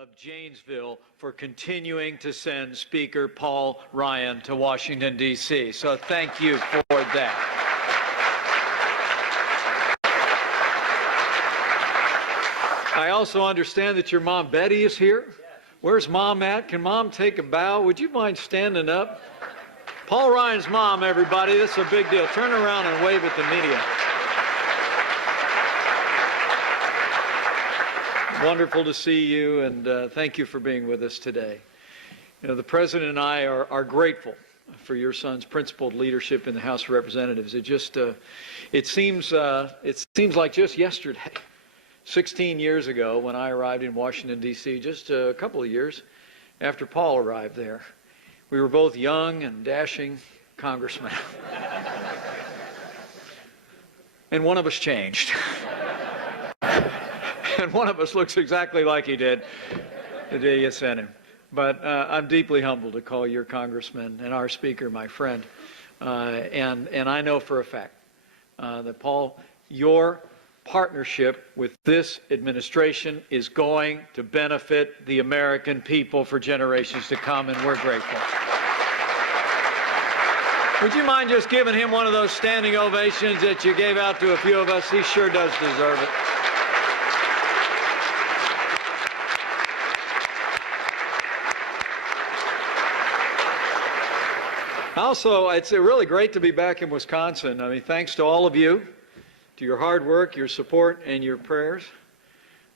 of Janesville for continuing to send Speaker Paul Ryan to Washington, D.C. So thank you for that. I also understand that your mom Betty is here. Where's Mom at? Can Mom take a bow? Would you mind standing up? Paul Ryan's mom, everybody. This is a big deal. Turn around and wave at the media. Wonderful to see you, and thank you for being with us today. You know, the President and I are grateful for your son's principled leadership in the House of Representatives. It seems like just yesterday, 16 years ago, when I arrived in Washington, D.C., just a couple of years after Paul arrived there. We were both young and dashing congressmen. And one of us changed. And one of us looks exactly like he did the day you sent him. But I'm deeply humbled to call your congressman and our speaker my friend. And I know for a fact that, Paul, your partnership with this administration is going to benefit the American people for generations to come, and we're grateful. Would you mind just giving him one of those standing ovations that you gave out to a few of us? He sure does deserve it. Also, it's really great to be back in Wisconsin. I mean, thanks to all of you, to your hard work, your support, and your prayers.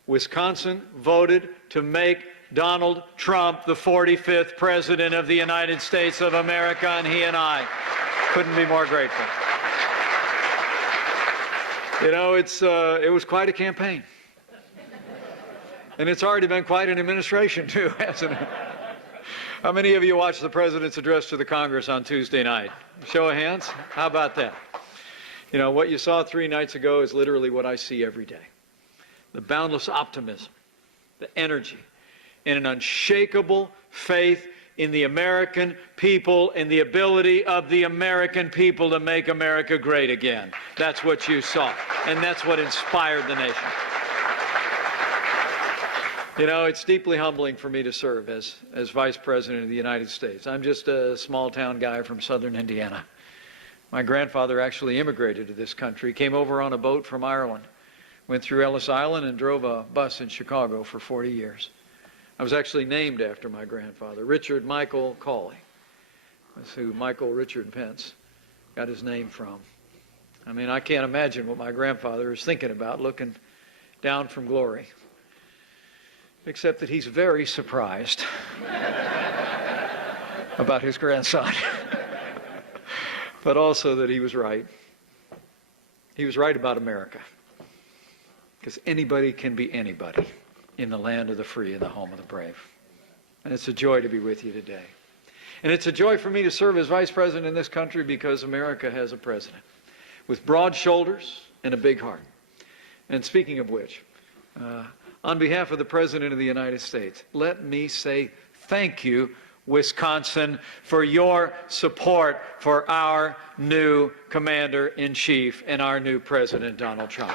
Wisconsin voted to make Donald Trump the 45th President of the United States of America, and he and I couldn't be more grateful. You know, it was quite a campaign. And it's already been quite an administration, too, hasn't it? How many of you watched the President's address to the Congress on Tuesday night? Show of hands. How about that? You know, what you saw 3 nights ago is literally what I see every day. The boundless optimism, the energy, and an unshakable faith in the American people and the ability of the American people to make America great again. That's what you saw, and that's what inspired the nation. You know, it's deeply humbling for me to serve as Vice President of the United States. I'm just a small-town guy from southern Indiana. My grandfather actually immigrated to this country, came over on a boat from Ireland, went through Ellis Island, and drove a bus in Chicago for 40 years. I was actually named after my grandfather, Richard Michael Cawley. That's who Michael Richard Pence got his name from. I mean, I can't imagine what my grandfather is thinking about looking down from glory. Except that he's very surprised about his grandson. But also that he was right. He was right about America. Because anybody can be anybody in the land of the free and the home of the brave. And it's a joy to be with you today. And it's a joy for me to serve as Vice President in this country because America has a president with broad shoulders and a big heart. And speaking of which, on behalf of the President of the United States, let me say thank you, Wisconsin, for your support for our new Commander-in-Chief and our new President, Donald Trump.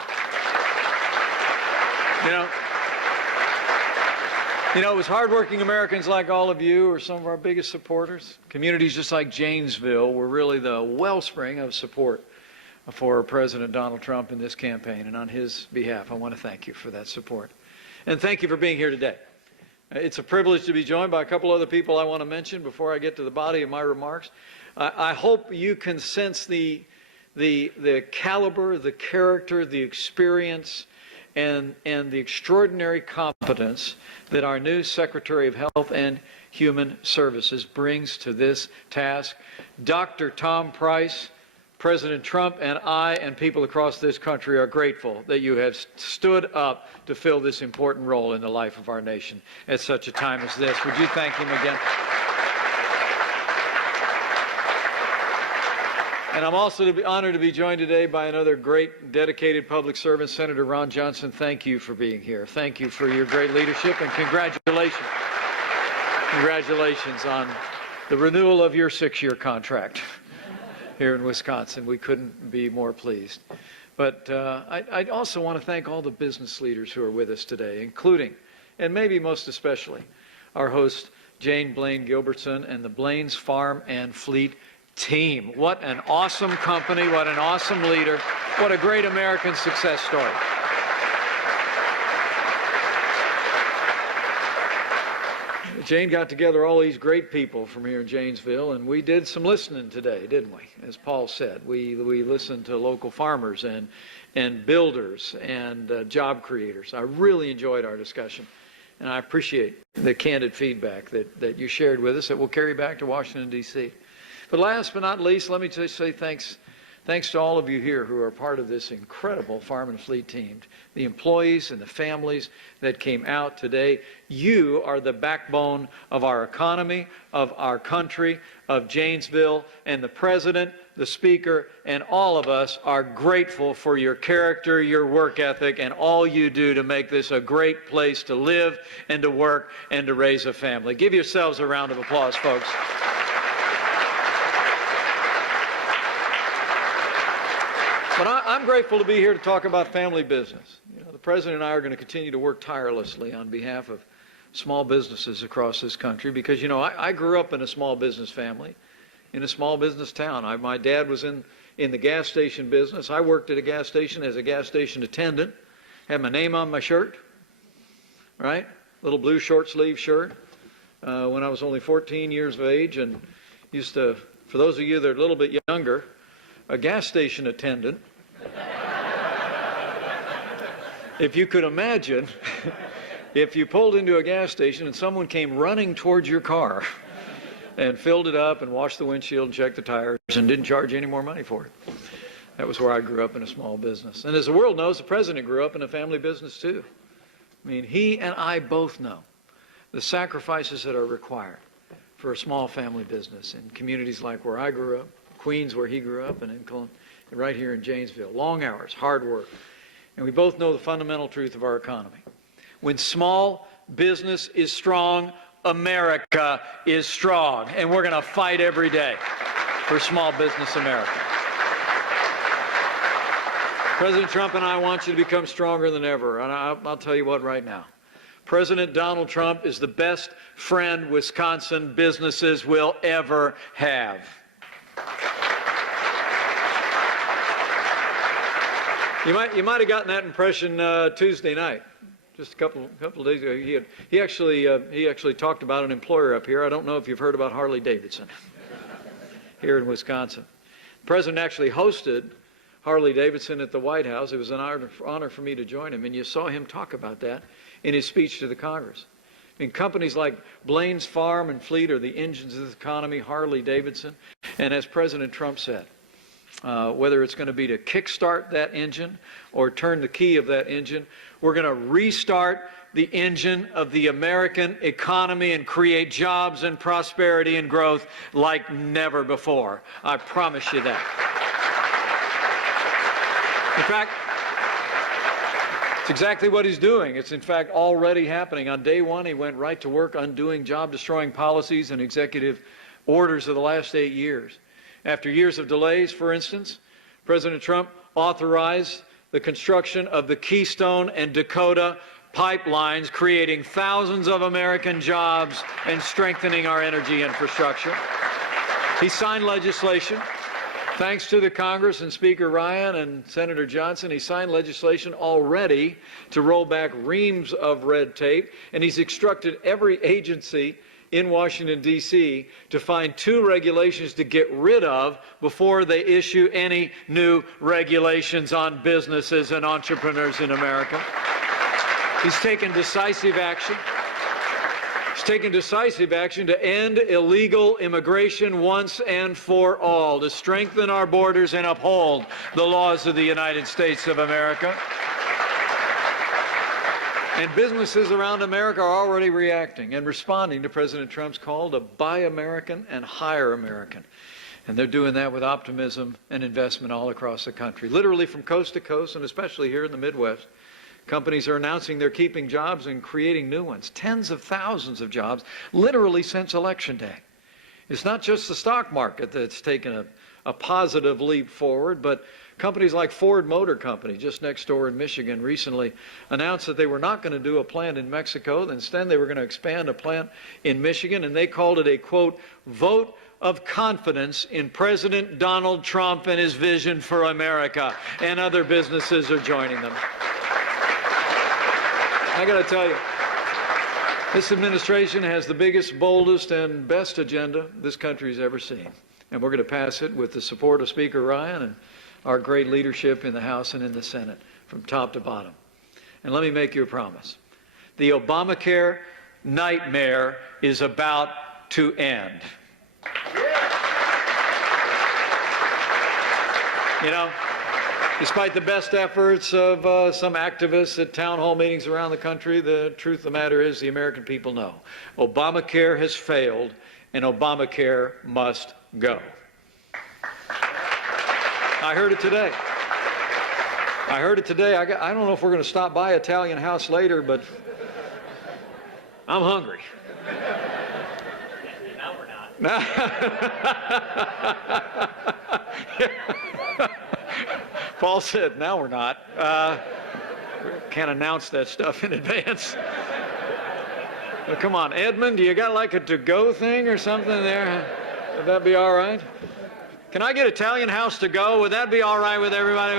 You know, it was hardworking Americans like all of you who are some of our biggest supporters. Communities just like Janesville were really the wellspring of support for President Donald Trump in this campaign. And on his behalf, I want to thank you for that support. And thank you for being here today. It's a privilege to be joined by a couple other people I want to mention before I get to the body of my remarks. I hope you can sense the caliber, the character, the experience, and the extraordinary competence that our new Secretary of Health and Human Services brings to this task. Dr. Tom Price, President Trump and I and people across this country are grateful that you have stood up to fill this important role in the life of our nation at such a time as this. Would you thank him again? And I'm also honored to be joined today by another great, dedicated public servant, Senator Ron Johnson. Thank you for being here. Thank you for your great leadership, and congratulations. Congratulations on the renewal of your 6-year contract here in Wisconsin. We couldn't be more pleased. But I also want to thank all the business leaders who are with us today, including and maybe most especially our host, Jane Blain Gilbertson, and the Blain's Farm and Fleet team. What an awesome company, what an awesome leader, what a great American success story. Jane got together all these great people from here in Janesville, and we did some listening today, didn't we? As Paul said, we listened to local farmers and builders and job creators. I really enjoyed our discussion, and I appreciate the candid feedback that you shared with us that we'll carry back to Washington, D.C. But last but not least, let me just say thanks to all of you here who are part of this incredible Farm and Fleet team, the employees and the families that came out today. You are the backbone of our economy, of our country, of Janesville, and the President, the Speaker, and all of us are grateful for your character, your work ethic, and all you do to make this a great place to live and to work and to raise a family. Give yourselves a round of applause, folks. But I'm grateful to be here to talk about family business. You know, the President and I are going to continue to work tirelessly on behalf of small businesses across this country because, you know, I grew up in a small business family, in a small business town. My dad was in the gas station business. I worked at a gas station as a gas station attendant, had my name on my shirt, right? Little blue short sleeve shirt when I was only 14 years of age, and used to, for those of you that are a little bit younger, a gas station attendant, if you could imagine, if you pulled into a gas station and someone came running towards your car and filled it up and washed the windshield and checked the tires and didn't charge any more money for it. That was where I grew up, in a small business. And as the world knows, the President grew up in a family business too. I mean, he and I both know the sacrifices that are required for a small family business in communities like where I grew up, Queens where he grew up, and right here in Janesville. Long hours, hard work. And we both know the fundamental truth of our economy. When small business is strong, America is strong. And we're going to fight every day for small business America. President Trump and I want you to become stronger than ever. And I'll tell you what right now. President Donald Trump is the best friend Wisconsin businesses will ever have. You might have gotten that impression Tuesday night, just a couple of days ago. He actually talked about an employer up here. I don't know if you've heard about Harley Davidson here in Wisconsin. The President actually hosted Harley Davidson at the White House. It was an honor for me to join him, and you saw him talk about that in his speech to the Congress. I mean, companies like Blain's Farm and Fleet are the engines of the economy, Harley Davidson, and as President Trump said, whether it's going to be to kickstart that engine or turn the key of that engine, we're going to restart the engine of the American economy and create jobs and prosperity and growth like never before. I promise you that. In fact, it's exactly what he's doing. It's in fact already happening. On day one, he went right to work undoing job-destroying policies and executive orders of the last 8 years. After years of delays, for instance, President Trump authorized the construction of the Keystone and Dakota pipelines, creating thousands of American jobs and strengthening our energy infrastructure. He signed legislation. Thanks to the Congress and Speaker Ryan and Senator Johnson, he signed legislation already to roll back reams of red tape, and he's instructed every agency in Washington, D.C. to find 2 regulations to get rid of before they issue any new regulations on businesses and entrepreneurs in America. He's taken decisive action. He's taken decisive action to end illegal immigration once and for all, to strengthen our borders and uphold the laws of the United States of America. And businesses around America are already reacting and responding to President Trump's call to buy American and hire American. And they're doing that with optimism and investment all across the country, literally from coast to coast, and especially here in the Midwest. Companies are announcing they're keeping jobs and creating new ones, tens of thousands of jobs, literally since Election Day. It's not just the stock market that's taken a positive leap forward, but Companies like Ford Motor Company, just next door in Michigan, recently announced that they were not going to do a plant in Mexico. Instead, they were going to expand a plant in Michigan, and they called it a, quote, vote of confidence in President Donald Trump and his vision for America. And other businesses are joining them. I got to tell you, this administration has the biggest, boldest, and best agenda this country's ever seen. And we're going to pass it with the support of Speaker Ryan and our great leadership in the House and in the Senate, from top to bottom. And let me make you a promise. The Obamacare nightmare is about to end. You know, despite the best efforts of some activists at town hall meetings around the country, the truth of the matter is the American people know Obamacare has failed and Obamacare must go. I heard it today. I don't know if we're going to stop by Italian House later, but I'm hungry. Now we're not. Paul said, now we're not. Can't announce that stuff in advance. Well, come on, Edmund, do you got like a to-go thing or something there? Would that be all right? Can I get Italian House to go? Would that be all right with everybody?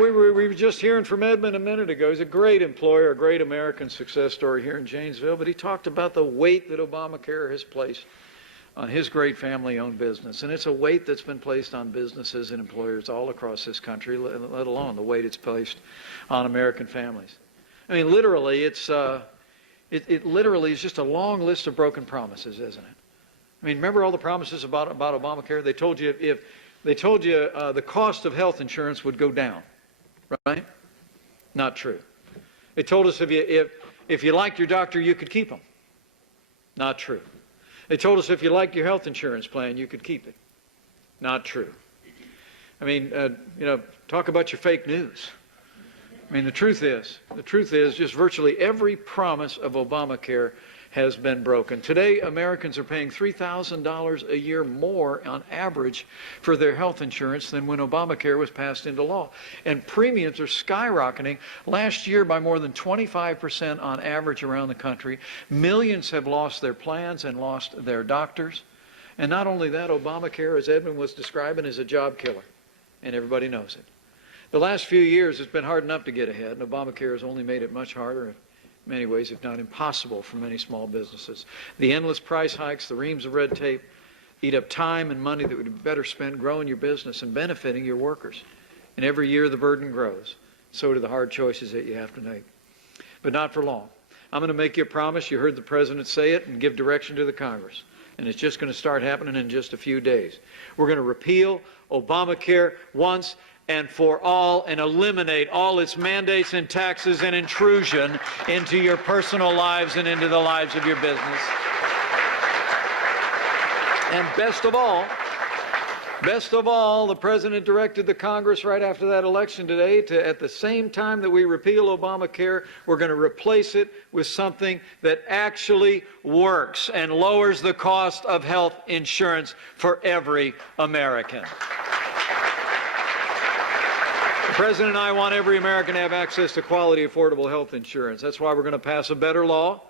We were just hearing from Edmund a minute ago. He's a great employer, a great American success story here in Janesville, but he talked about the weight that Obamacare has placed on his great family-owned business. And it's a weight that's been placed on businesses and employers all across this country, let alone the weight it's placed on American families. I mean, literally, it literally is just a long list of broken promises, isn't it? I mean, remember all the promises about Obamacare? They told you the cost of health insurance would go down, right? Not true. They told us if you liked your doctor, you could keep him. Not true. They told us if you liked your health insurance plan, you could keep it. Not true. I mean, talk about your fake news. I mean, the truth is just virtually every promise of Obamacare has been broken. Today, Americans are paying $3,000 a year more on average for their health insurance than when Obamacare was passed into law. And premiums are skyrocketing. Last year, by more than 25% on average around the country. Millions have lost their plans and lost their doctors. And not only that, Obamacare, as Edmund was describing, is a job killer. And everybody knows it. The last few years, it's been hard enough to get ahead, and Obamacare has only made it much harder, in many ways, if not impossible, for many small businesses. The endless price hikes, the reams of red tape, eat up time and money that would be better spent growing your business and benefiting your workers. And every year, the burden grows. So do the hard choices that you have to make. But not for long. I'm going to make you a promise. You heard the President say it, and give direction to the Congress. And it's just going to start happening in just a few days. We're going to repeal Obamacare once and for all, and eliminate all its mandates and taxes and intrusion into your personal lives and into the lives of your business. And best of all, the President directed the Congress right after that election today to, at the same time that we repeal Obamacare, we're going to replace it with something that actually works and lowers the cost of health insurance for every American. The President and I want every American to have access to quality, affordable health insurance. That's why we're going to pass a better law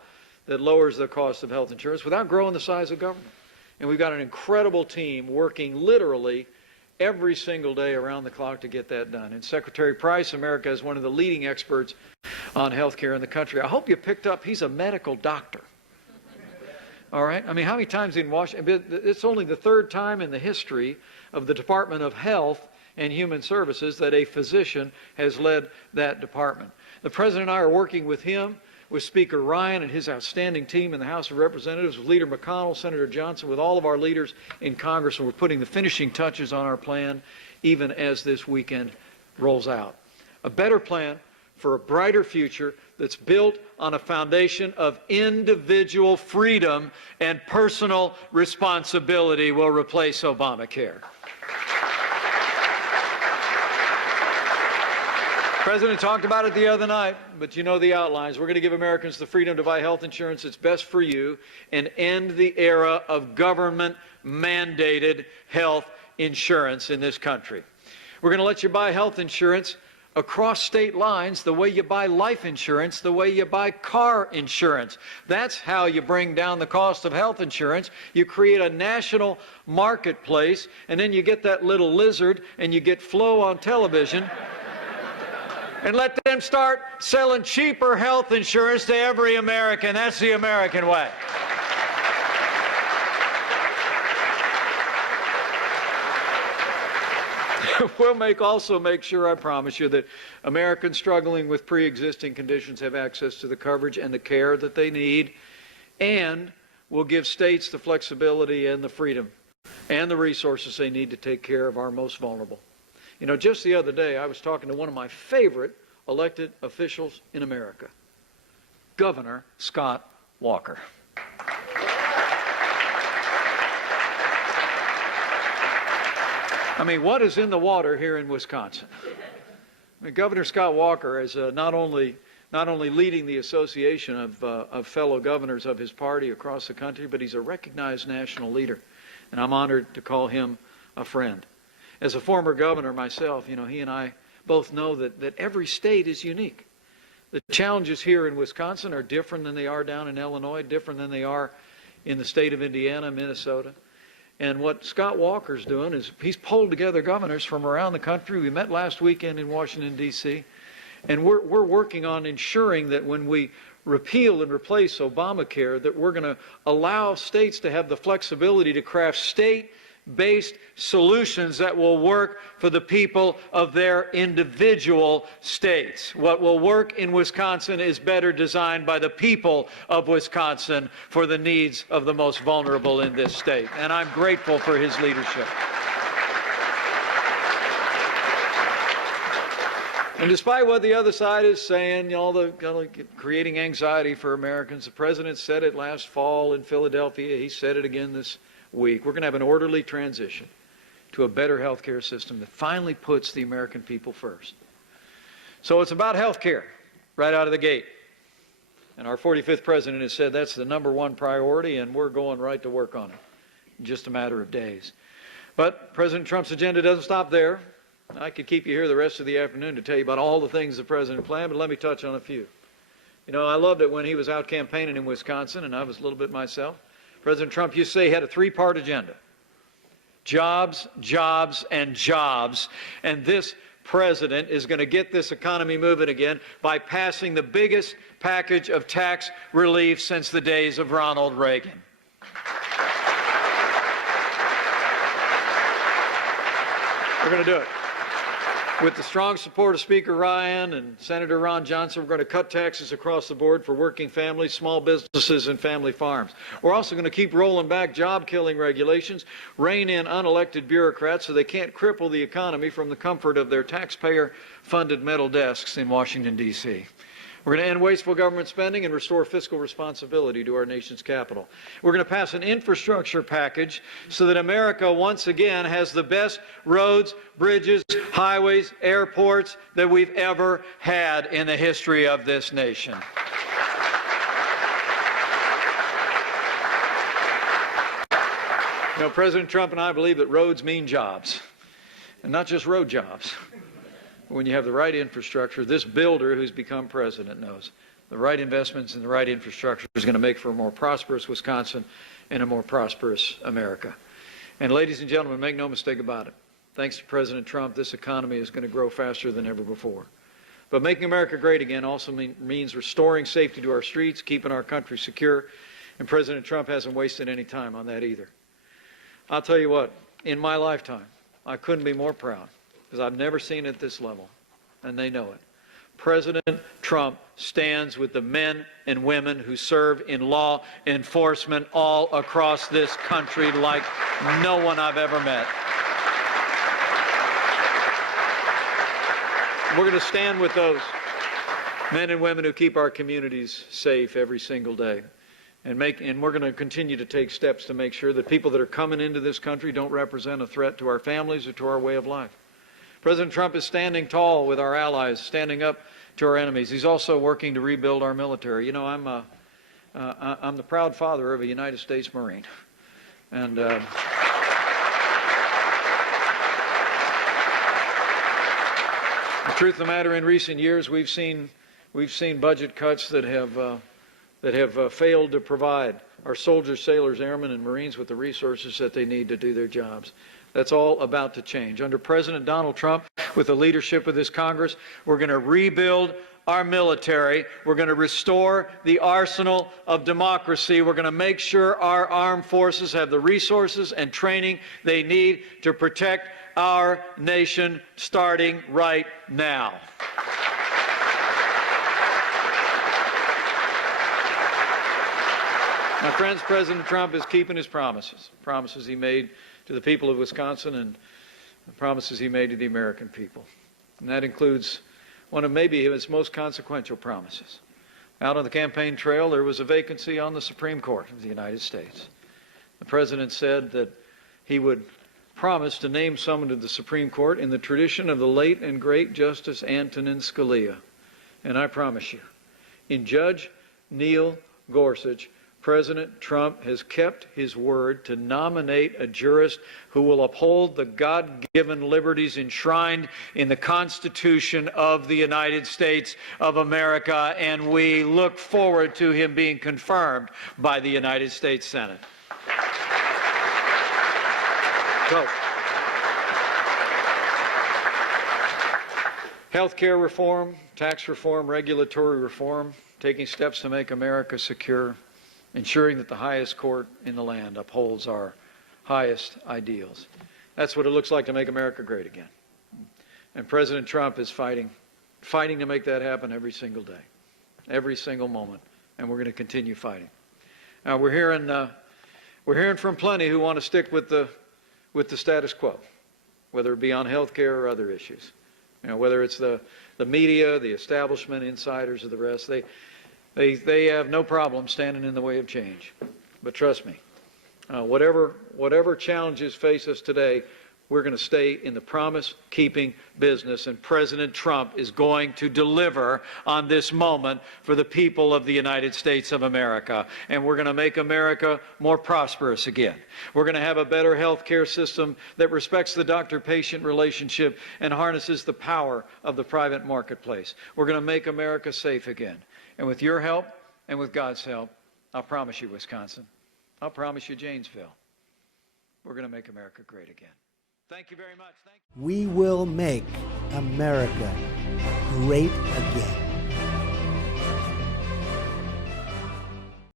that lowers the cost of health insurance without growing the size of government. And we've got an incredible team working literally every single day around the clock to get that done. And Secretary Price, America is one of the leading experts on health care in the country. I hope you picked up, he's a medical doctor. All right? I mean, how many times in Washington? It's only the third time in the history of the Department of Health and Human Services that a physician has led that department. The President and I are working with him, with Speaker Ryan and his outstanding team in the House of Representatives, with Leader McConnell, Senator Johnson, with all of our leaders in Congress, and we're putting the finishing touches on our plan even as this weekend rolls out. A better plan for a brighter future that's built on a foundation of individual freedom and personal responsibility will replace Obamacare. President talked about it the other night, but you know the outlines. We're going to give Americans the freedom to buy health insurance that's best for you and end the era of government-mandated health insurance in this country. We're going to let you buy health insurance across state lines the way you buy life insurance, the way you buy car insurance. That's how you bring down the cost of health insurance. You create a national marketplace, and then you get that little lizard and you get Flo on television and let them start selling cheaper health insurance to every American. That's the American way. We'll also make sure, I promise you, that Americans struggling with pre-existing conditions have access to the coverage and the care that they need, and we'll give states the flexibility and the freedom and the resources they need to take care of our most vulnerable. You know, just the other day, I was talking to one of my favorite elected officials in America, Governor Scott Walker. I mean, what is in the water here in Wisconsin? I mean, Governor Scott Walker is not only leading the association of fellow governors of his party across the country, but he's a recognized national leader, and I'm honored to call him a friend. As a former governor myself, you know, he and I both know that every state is unique. The challenges here in Wisconsin are different than they are down in Illinois, different than they are in the state of Indiana, Minnesota. And what Scott Walker's doing is he's pulled together governors from around the country. We met last weekend in Washington, D.C., and we're working on ensuring that when we repeal and replace Obamacare, that we're going to allow states to have the flexibility to craft state-based solutions that will work for the people of their individual states. What will work in Wisconsin is better designed by the people of Wisconsin for the needs of the most vulnerable in this state. And I'm grateful for his leadership. And despite what the other side is saying, you know, creating anxiety for Americans, the president said it last fall in Philadelphia. He said it again this week. We're going to have an orderly transition to a better health care system that finally puts the American people first. So it's about health care right out of the gate. And our 45th president has said that's the #1 priority, and we're going right to work on it in just a matter of days. But President Trump's agenda doesn't stop there. I could keep you here the rest of the afternoon to tell you about all the things the president planned, but let me touch on a few. You know, I loved it when he was out campaigning in Wisconsin, and I was a little bit myself. President Trump used to say he had a 3-part agenda: jobs, jobs, and jobs. And this president is going to get this economy moving again by passing the biggest package of tax relief since the days of Ronald Reagan. We're going to do it. With the strong support of Speaker Ryan and Senator Ron Johnson, we're going to cut taxes across the board for working families, small businesses, and family farms. We're also going to keep rolling back job-killing regulations, rein in unelected bureaucrats so they can't cripple the economy from the comfort of their taxpayer-funded metal desks in Washington, D.C. We're going to end wasteful government spending and restore fiscal responsibility to our nation's capital. We're going to pass an infrastructure package so that America once again has the best roads, bridges, highways, airports that we've ever had in the history of this nation. You know, President Trump and I believe that roads mean jobs, and not just road jobs. When you have the right infrastructure, this builder who's become president knows the right investments and the right infrastructure is going to make for a more prosperous Wisconsin and a more prosperous America. And ladies and gentlemen, make no mistake about it. Thanks to President Trump, this economy is going to grow faster than ever before. But making America great again also means restoring safety to our streets, keeping our country secure, and President Trump hasn't wasted any time on that either. I'll tell you what, in my lifetime, I couldn't be more proud, because I've never seen it at this level, and they know it. President Trump stands with the men and women who serve in law enforcement all across this country like no one I've ever met. We're going to stand with those men and women who keep our communities safe every single day. And we're going to continue to take steps to make sure that people that are coming into this country don't represent a threat to our families or to our way of life. President Trump is standing tall with our allies, standing up to our enemies. He's also working to rebuild our military. You know, I'm the proud father of a United States Marine. And the truth of the matter, in recent years, we've seen budget cuts that have failed to provide our soldiers, sailors, airmen, and Marines with the resources that they need to do their jobs. That's all about to change. Under President Donald Trump, with the leadership of this Congress, we're going to rebuild our military. We're going to restore the arsenal of democracy. We're going to make sure our armed forces have the resources and training they need to protect our nation, starting right now. My friends, President Trump is keeping his promises he made to the people of Wisconsin and the promises he made to the American people. And that includes one of maybe his most consequential promises. Out on the campaign trail, there was a vacancy on the Supreme Court of the United States. The President said that he would promise to name someone to the Supreme Court in the tradition of the late and great Justice Antonin Scalia. And I promise you, in Judge Neil Gorsuch, President Trump has kept his word to nominate a jurist who will uphold the God-given liberties enshrined in the Constitution of the United States of America, and we look forward to him being confirmed by the United States Senate. So, health care reform, tax reform, regulatory reform, taking steps to make America secure, ensuring that the highest court in the land upholds our highest ideals. That's what it looks like to make America great again. And President Trump is fighting to make that happen every single day, every single moment, and we're going to continue fighting. Now, we're hearing from plenty who want to stick with the status quo, whether it be on health care or other issues. You know, whether it's the media, the establishment, insiders, or the rest, they have no problem standing in the way of change. But trust me, whatever challenges face us today, we're going to stay in the promise-keeping business, and President Trump is going to deliver on this moment for the people of the United States of America. And we're going to make America more prosperous again. We're going to have a better health care system that respects the doctor-patient relationship and harnesses the power of the private marketplace. We're going to make America safe again. And with your help and with God's help, I'll promise you, Wisconsin, I'll promise you, Janesville, we're going to make America great again. Thank you very much. We will make America great again.